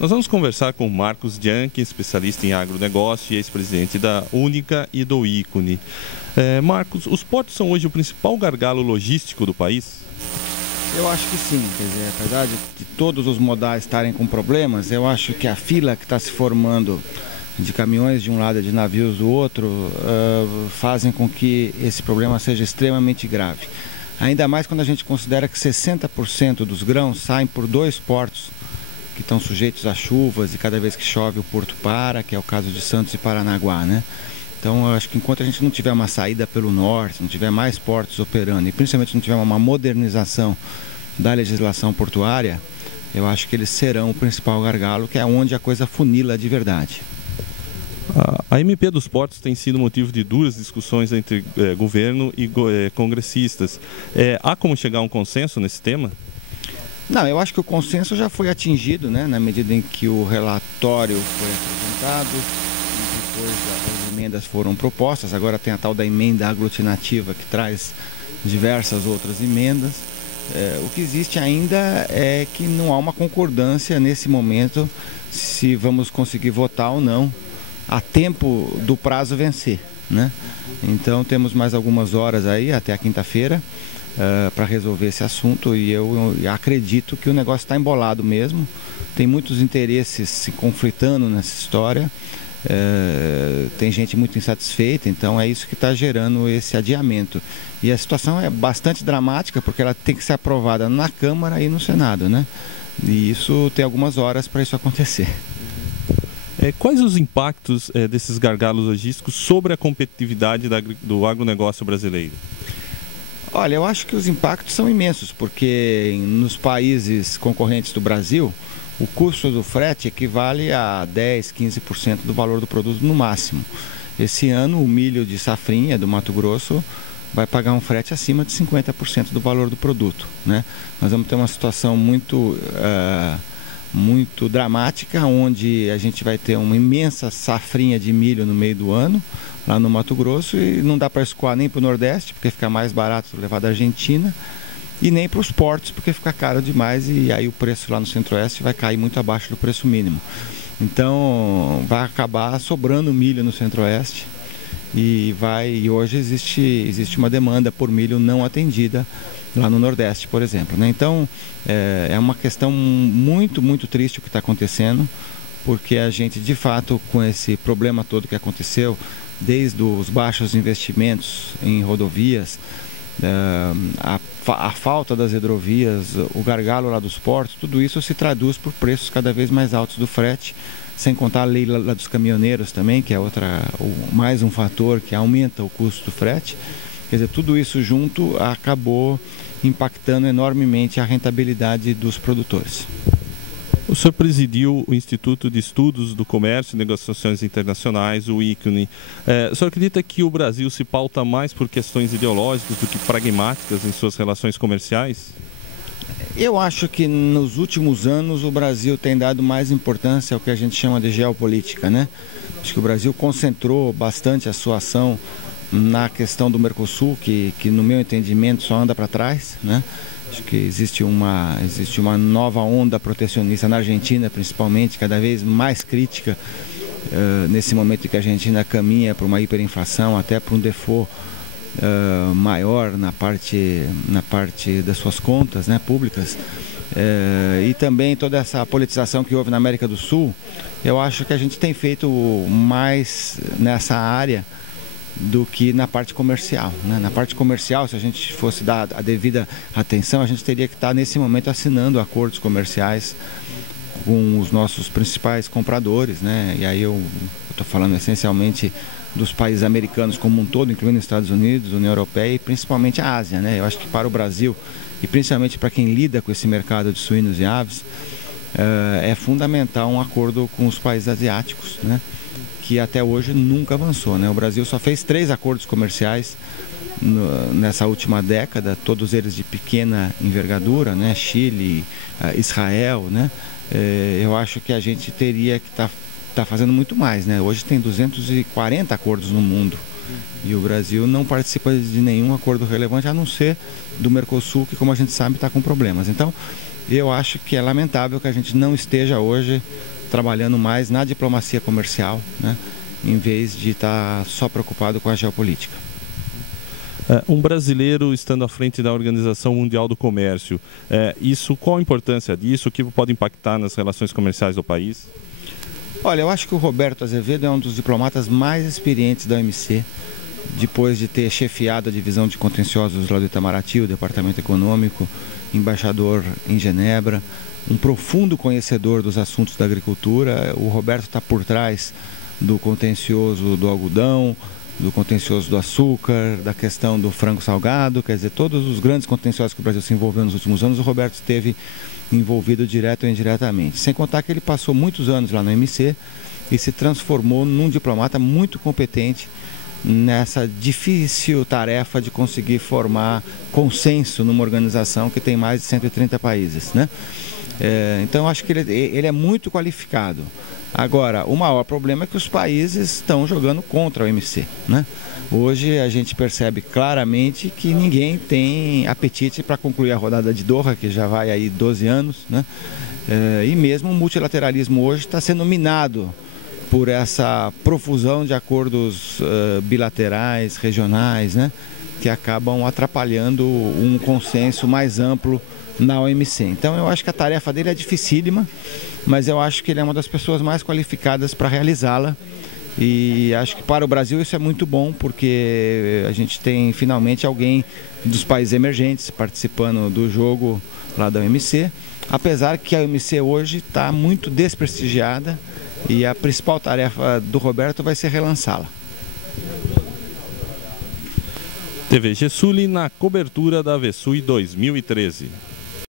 Nós vamos conversar com Marcos Bianchi, especialista em agronegócio e ex-presidente da Única e do ícone. Marcos, os portos são hoje o principal gargalo logístico do país? Eu acho que sim, quer dizer, apesar de todos os modais estarem com problemas, eu acho que a fila que está se formando de caminhões de um lado e de navios do outro fazem com que esse problema seja extremamente grave. Ainda mais quando a gente considera que 60% dos grãos saem por 2 portos que estão sujeitos a chuvas e cada vez que chove o porto para, que é o caso de Santos e Paranaguá, né? Então eu acho que enquanto a gente não tiver uma saída pelo norte, não tiver mais portos operando e principalmente não tiver uma modernização da legislação portuária, eu acho que eles serão o principal gargalo, que é onde a coisa funila de verdade. A MP dos portos tem sido motivo de duras discussões entre governo e congressistas. Há como chegar a um consenso nesse tema? Não, eu acho que o consenso já foi atingido, né, na medida em que o relatório foi apresentado, e depois as emendas foram propostas. Agora tem a tal da emenda aglutinativa que traz diversas outras emendas. O que existe ainda é que não há uma concordância nesse momento se vamos conseguir votar ou não a tempo do prazo vencer, né? Então temos mais algumas horas aí até a quinta-feira para resolver esse assunto e eu acredito que o negócio está embolado mesmo. Tem muitos interesses se conflitando nessa história, tem gente muito insatisfeita, então é isso que está gerando esse adiamento. E a situação é bastante dramática porque ela tem que ser aprovada na Câmara e no Senado, né? E isso tem algumas horas para isso acontecer. Quais os impactos desses gargalos logísticos sobre a competitividade do agronegócio brasileiro? Olha, eu acho que os impactos são imensos, porque nos países concorrentes do Brasil, o custo do frete equivale a 10, 15% do valor do produto no máximo. Esse ano, o milho de safrinha do Mato Grosso vai pagar um frete acima de 50% do valor do produto, né? Nós vamos ter uma situação muito dramática, onde a gente vai ter uma imensa safrinha de milho no meio do ano, lá no Mato Grosso, e não dá para escoar nem para o Nordeste, porque fica mais barato levar da Argentina, e nem para os portos, porque fica caro demais, e aí o preço lá no Centro-Oeste vai cair muito abaixo do preço mínimo. Então vai acabar sobrando milho no Centro-Oeste, e hoje existe uma demanda por milho não atendida lá no Nordeste, por exemplo, né? Então é uma questão muito, muito triste o que está acontecendo, porque a gente, de fato, com esse problema todo que aconteceu, desde os baixos investimentos em rodovias, a falta das hidrovias, o gargalo lá dos portos, tudo isso se traduz por preços cada vez mais altos do frete, sem contar a lei lá dos caminhoneiros também, que é mais um fator que aumenta o custo do frete. Quer dizer, tudo isso junto acabou impactando enormemente a rentabilidade dos produtores. O senhor presidiu o Instituto de Estudos do Comércio e Negociações Internacionais, o ícone. O senhor acredita que o Brasil se pauta mais por questões ideológicas do que pragmáticas em suas relações comerciais? Eu acho que nos últimos anos o Brasil tem dado mais importância ao que a gente chama de geopolítica, né? Acho que o Brasil concentrou bastante a sua ação na questão do Mercosul, que no meu entendimento só anda para trás, né? Acho que existe uma nova onda protecionista na Argentina, principalmente, cada vez mais crítica, nesse momento que a Argentina caminha para uma hiperinflação, até para um default maior na parte das suas contas, né, públicas. E também toda essa politização que houve na América do Sul. Eu acho que a gente tem feito mais nessa área do que na parte comercial, né? Na parte comercial, se a gente fosse dar a devida atenção, a gente teria que estar nesse momento assinando acordos comerciais com os nossos principais compradores, né? E aí eu estou falando essencialmente dos países americanos como um todo, incluindo os Estados Unidos, União Europeia e principalmente a Ásia, né? Eu acho que para o Brasil e principalmente para quem lida com esse mercado de suínos e aves, é fundamental um acordo com os países asiáticos, né? Que até hoje nunca avançou, né? O Brasil só fez 3 acordos comerciais nessa última década, todos eles de pequena envergadura, né? Chile, Israel, né? Eu acho que a gente teria que tá fazendo muito mais, né? Hoje tem 240 acordos no mundo e o Brasil não participa de nenhum acordo relevante, a não ser do Mercosul, que, como a gente sabe, está com problemas. Então, eu acho que é lamentável que a gente não esteja hoje trabalhando mais na diplomacia comercial, né, em vez de estar só preocupado com a geopolítica. Um brasileiro estando à frente da Organização Mundial do Comércio, qual a importância disso? O que pode impactar nas relações comerciais do país? Olha, eu acho que o Roberto Azevedo é um dos diplomatas mais experientes da OMC, depois de ter chefiado a divisão de contenciosos lá do Itamaraty, o Departamento Econômico, embaixador em Genebra, um profundo conhecedor dos assuntos da agricultura. O Roberto está por trás do contencioso do algodão, do contencioso do açúcar, da questão do frango salgado, quer dizer, todos os grandes contenciosos que o Brasil se envolveu nos últimos anos, o Roberto esteve envolvido direto ou indiretamente. Sem contar que ele passou muitos anos lá no OMC e se transformou num diplomata muito competente nessa difícil tarefa de conseguir formar consenso numa organização que tem mais de 130 países, né? Então eu acho que ele é muito qualificado. Agora, o maior problema é que os países estão jogando contra a OMC, né? Hoje a gente percebe claramente que ninguém tem apetite para concluir a rodada de Doha, que já vai aí 12 anos, né? E mesmo o multilateralismo hoje está sendo minado por essa profusão de acordos bilaterais, regionais, né, que acabam atrapalhando um consenso mais amplo na OMC. Então eu acho que a tarefa dele é dificílima, mas eu acho que ele é uma das pessoas mais qualificadas para realizá-la, e acho que para o Brasil isso é muito bom, porque a gente tem finalmente alguém dos países emergentes participando do jogo lá da OMC, apesar que a OMC hoje está muito desprestigiada, e a principal tarefa do Roberto vai ser relançá-la. TV Gesuli na cobertura da Vesui 2013.